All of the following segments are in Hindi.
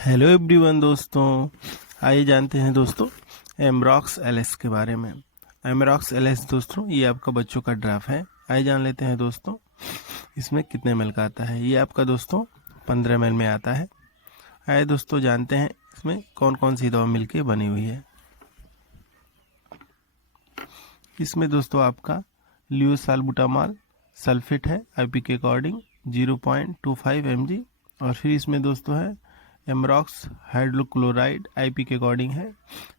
हेलो एवरीवन दोस्तों, आइए जानते हैं दोस्तों एमरॉक्स एलएस के बारे में। एमरॉक्स एलएस दोस्तों ये आपका बच्चों का ड्राफ्ट है। आइए जान लेते हैं दोस्तों इसमें कितने ml का आता है। ये आपका दोस्तों 15 ml में आता है। आइए दोस्तों जानते हैं इसमें कौन कौन सी दवा मिलके बनी हुई है। इसमें दोस्तों आपका लियोसाल्बुटामॉल सल्फेट है आईपी के अकॉर्डिंग 0.25 mg, और फिर इसमें दोस्तों है एमरॉक्स हाइड्रोक्लोराइड आईपी के अकॉर्डिंग है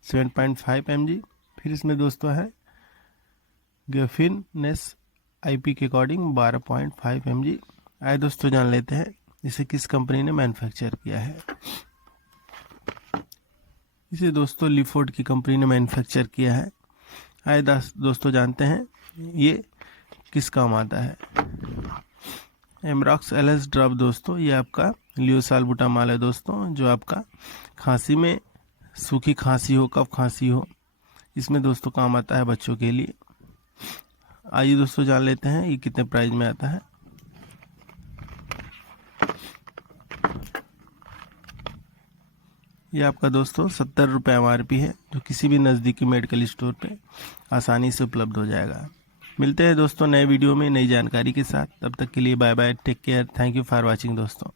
7.5 mg। फिर इसमें दोस्तों है गेफिनेस आईपी के अकॉर्डिंग 12.5 mg। आइए दोस्तों जान लेते हैं इसे किस कंपनी ने मैन्युफैक्चर किया है। इसे दोस्तों लिफोर्ड की कंपनी ने मैन्युफैक्चर किया है। आइए दोस्तों जानते हैं ये किस काम आता है। एमरॉक्स एलएस ड्रॉप दोस्तों ये आपका लियोसाल्बुटामॉल है दोस्तों, जो आपका खांसी में सूखी खांसी हो, कफ खांसी हो, इसमें दोस्तों काम आता है बच्चों के लिए। आइए दोस्तों जान लेते हैं ये कितने प्राइस में आता है। ये आपका दोस्तों 70 रुपये MRP है, जो किसी भी नज़दीकी मेडिकल स्टोर पे आसानी से उपलब्ध हो जाएगा। मिलते हैं दोस्तों नए वीडियो में नई जानकारी के साथ। तब तक के लिए bye bye, take care, thank you for watching दोस्तों।